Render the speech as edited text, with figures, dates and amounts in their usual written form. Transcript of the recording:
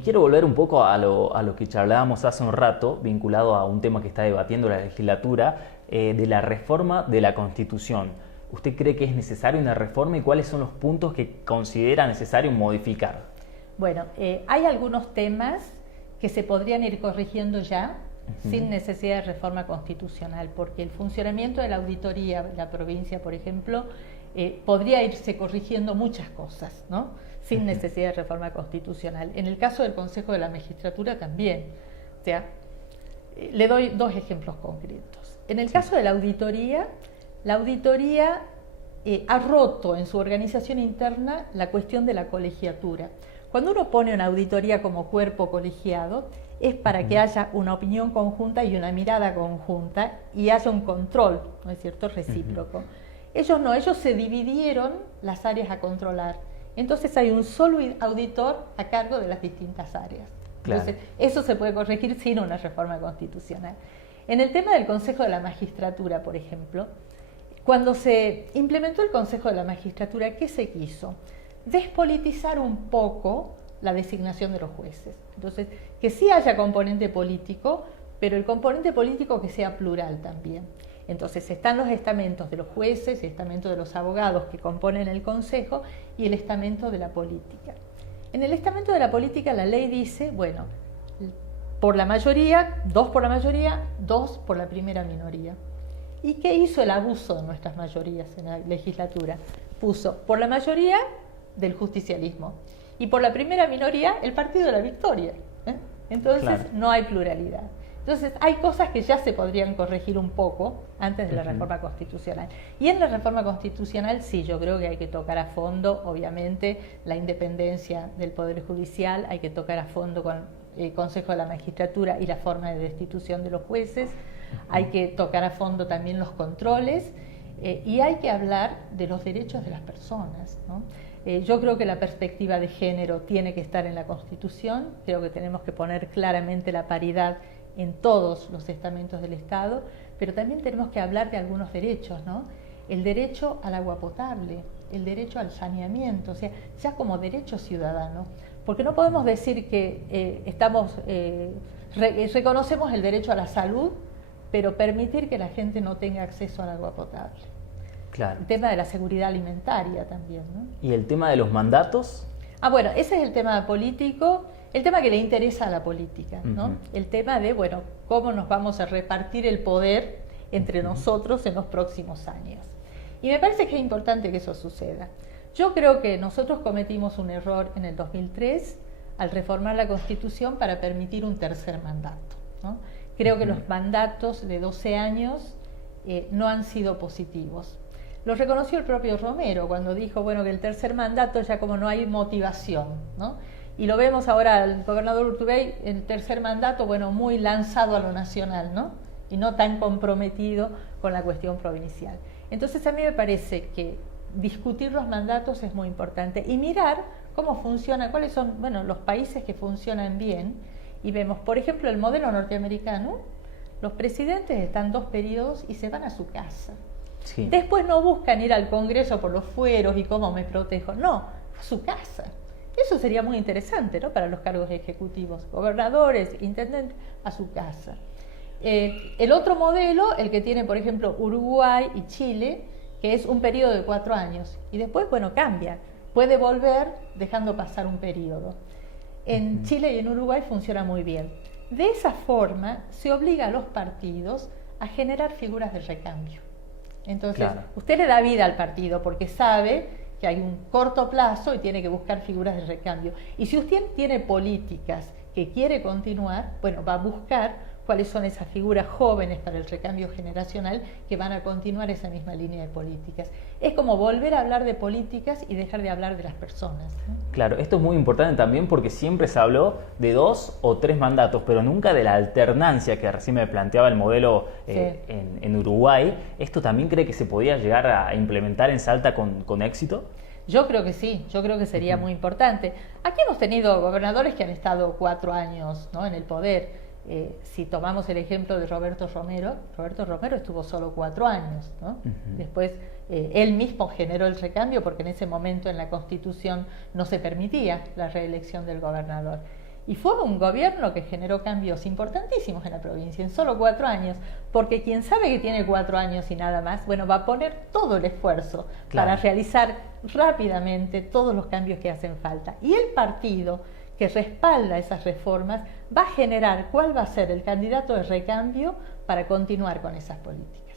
Quiero volver un poco a lo que charlábamos hace un rato, vinculado a un tema que está debatiendo la legislatura, de la reforma de la Constitución. ¿Usted cree que es necesaria una reforma y cuáles son los puntos que considera necesario modificar? Bueno, hay algunos temas que se podrían ir corrigiendo ya sin necesidad de reforma constitucional, porque el funcionamiento de la auditoría de la provincia, por ejemplo, podría irse corrigiendo muchas cosas, ¿no? Sin necesidad de reforma constitucional. En el caso del Consejo de la Magistratura también. O sea, le doy dos ejemplos concretos. En el caso de la auditoría ha roto en su organización interna la cuestión de la colegiatura. Cuando uno pone una auditoría como cuerpo colegiado, es para que haya una opinión conjunta y una mirada conjunta y haya un control, ¿no es cierto?, recíproco. Ellos no, ellos se dividieron las áreas a controlar. Entonces hay un solo auditor a cargo de las distintas áreas. Claro. Entonces, eso se puede corregir sin una reforma constitucional. En el tema del Consejo de la Magistratura, por ejemplo, cuando se implementó el Consejo de la Magistratura, ¿qué se quiso? Despolitizar un poco la designación de los jueces. Entonces, que sí haya componente político, pero el componente político que sea plural también. Entonces están los estamentos de los jueces, el estamento de los abogados que componen el Consejo y el estamento de la política. En el estamento de la política la ley dice, bueno, por la mayoría, dos por la primera minoría. ¿Y qué hizo el abuso de nuestras mayorías en la legislatura? Puso por la mayoría del justicialismo y por la primera minoría el Partido de la Victoria. Entonces claro, no hay pluralidad. Entonces hay cosas que ya se podrían corregir un poco antes de la reforma constitucional. Y en la reforma constitucional sí, yo creo que hay que tocar a fondo, obviamente, la independencia del Poder Judicial, hay que tocar a fondo con el Consejo de la Magistratura y la forma de destitución de los jueces, hay que tocar a fondo también los controles y hay que hablar de los derechos de las personas, ¿no? Yo creo que la perspectiva de género tiene que estar en la Constitución, creo que tenemos que poner claramente la paridad en todos los estamentos del Estado, pero también tenemos que hablar de algunos derechos, ¿no? El derecho al agua potable, el derecho al saneamiento, o sea, ya como derecho ciudadano, porque no podemos decir que reconocemos el derecho a la salud, pero permitir que la gente no tenga acceso al agua potable. Claro. El tema de la seguridad alimentaria también, ¿no? ¿Y el tema de los mandatos? Bueno, ese es el tema político, el tema que le interesa a la política, ¿no? El tema de, bueno, cómo nos vamos a repartir el poder entre nosotros en los próximos años. Y me parece que es importante que eso suceda. Yo creo que nosotros cometimos un error en el 2003 al reformar la Constitución para permitir un tercer mandato, ¿no? Creo que los mandatos de 12 años no han sido positivos. Lo reconoció el propio Romero cuando dijo, bueno, que el tercer mandato ya como no hay motivación, ¿no? Y lo vemos ahora, el gobernador Urtubey, el tercer mandato, bueno, muy lanzado a lo nacional, ¿no? Y no tan comprometido con la cuestión provincial. Entonces a mí me parece que discutir los mandatos es muy importante y mirar cómo funciona, cuáles son, bueno, los países que funcionan bien. Y vemos, por ejemplo, el modelo norteamericano, los presidentes están 2 periodos y se van a su casa. Sí. Después no buscan ir al Congreso por los fueros y cómo me protejo, no, a su casa. Eso sería muy interesante, ¿no?, para los cargos ejecutivos, gobernadores, intendentes, a su casa. El otro modelo, el que tiene, por ejemplo, Uruguay y Chile, que es un periodo de 4 años, y después, bueno, cambia, puede volver dejando pasar un periodo. En Chile y en Uruguay funciona muy bien. De esa forma se obliga a los partidos a generar figuras de recambio. Entonces, claro, usted le da vida al partido porque sabe que hay un corto plazo y tiene que buscar figuras de recambio. Y si usted tiene políticas que quiere continuar, bueno, va a buscar cuáles son esas figuras jóvenes para el recambio generacional que van a continuar esa misma línea de políticas. Es como volver a hablar de políticas y dejar de hablar de las personas, ¿no? Claro, esto es muy importante también porque siempre se habló de 2 o 3 mandatos, pero nunca de la alternancia que recién me planteaba el modelo en Uruguay. ¿Esto también cree que se podía llegar a implementar en Salta con éxito? Yo creo que sí, yo creo que sería muy importante. Aquí hemos tenido gobernadores que han estado 4 años, ¿no?, en el poder. Si tomamos el ejemplo de Roberto Romero estuvo solo 4 años, ¿no? Después él mismo generó el recambio porque en ese momento en la Constitución no se permitía la reelección del gobernador. Y fue un gobierno que generó cambios importantísimos en la provincia, en solo 4 años, porque quien sabe que tiene 4 años y nada más, bueno, va a poner todo el esfuerzo para realizar rápidamente todos los cambios que hacen falta. Y el partido que respalda esas reformas va a generar cuál va a ser el candidato de recambio para continuar con esas políticas.